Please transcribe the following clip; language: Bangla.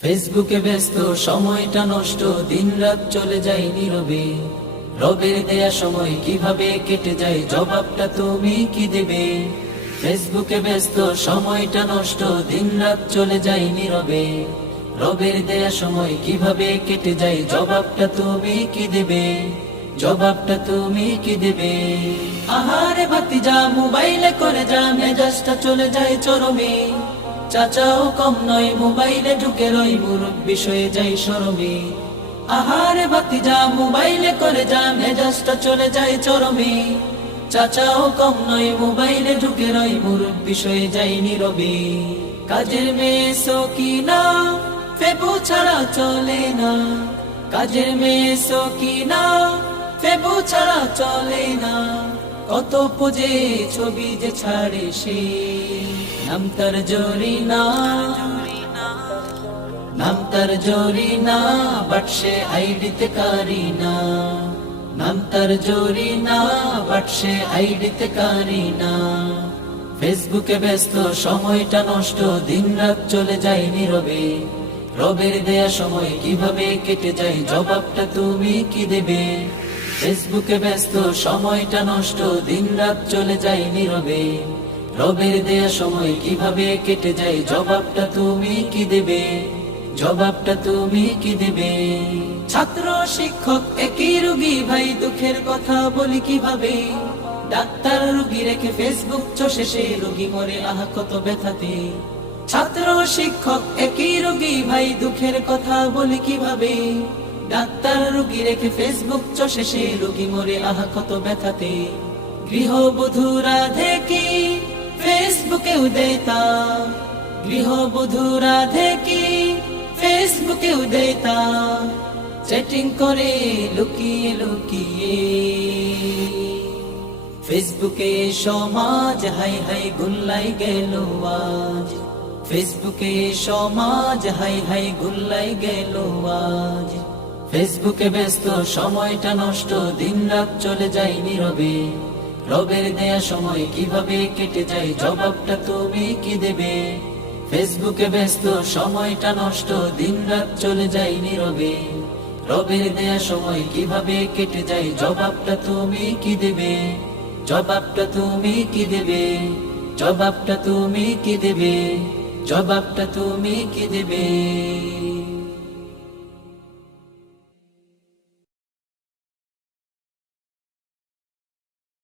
ফেসবুকে ব্যস্ত সময়টা নষ্ট, দিন রাত চলে যায় নীরবে। রবের দেয়া সময় কিভাবে কেটে যায়, জবাবটা তুমি কি দেবে? ফেসবুকে ব্যস্ত সময়টা নষ্ট, দিন রাত চলে যায় নীরবে। রবের দেয়া সময় কিভাবে কেটে যায়, জবাবটা তুমি কি দেবে? জবাবটা তুমি কি দেবে? আহারে ভাতিজা মোবাইলে করে যা, মেজাজটা চলে যায় চরমে। চাচাও কম নয়, মোবাইলে ঢুকে রই, মুরব্বি হয়ে যাই শরমে। আহারে ভাতিজা মোবাইলে করে যা, মেজাজটা চলে যায় চরমে। চাচাও কম নয়, মোবাইলে ঢুকে রই, মুরব্বি হয়ে যাই নীরবে। কাজের মেয়ে সকিনা ফেবু ছাড়া চলে না, কাজের মেয়ে সকিনা ফেবু ছাড়া চলে না। কত পোজে ছবি যে ছাড়ে সে, নাম তার জরিনা, নাম তার জরিনা, বাট সে আইডিতে কারিনা। নাম তার জরিনা, বাট সে আইডিতে কারিনা। ফেসবুকে ব্যস্ত সময়টা নষ্ট, দিন রাত চলে যায় নীরবে। রবের দেয়া সময় কিভাবে কেটে যায়, জবাবটা তুমি কি দেবে? ফেসবুকে ব্যস্ত সময়টা নষ্ট, দিন রাত চলে যায় নীরবে। রবের দেয়া সময় কিভাবে কেটে যায়, জবাবটা তুমি কি দেবে? জবাবটা তুমি কি দেবে? ছাত্র শিক্ষক একই রোগী ভাই, দুঃখের কথা বলি কিভাবে? ডাক্তার রোগী রেখে ফেসবুক চষে সে, রোগী মরে আহা কত ব্যথাতে। ছাত্র শিক্ষক একই রোগী ভাই, দুঃখের কথা বলি কিভাবে? ডাক্তার রোগী রেখে ফেসবুক চষে সে, রোগী মরে আহা কত ব্যথাতে। গৃহবধূরা দেখি ফেসবুকেও দেতা, গৃহবধূরা দেখি ফেসবুকেও দেতা, চ্যাটিং করে লুকিয়ে লুকিয়ে। ফেসবুকে সমাজ হাই হাই গুল্লাই গেল আজ, ফেসবুকে সমাজ হাই হাই গুল্লাই গেল আজ। ফেসবুকে ব্যস্ত সময়টা নষ্ট, দিন রাত চলে যায় নীরবে। রবের দেয়া সময় কিভাবে কেটে যায়, জবাবটা তুমি কি দেবে? ফেসবুকে ব্যস্ত সময়টা নষ্ট, দিন রাত চলে যায় নীরবে। রবের দেয়া সময় কিভাবে কেটে যায়, জবাবটা তুমি কি দেবে? জবাবটা তুমি কি দেবে? জবাবটা তুমি কি দেবে? জবাবটা তুমি কি দেবে?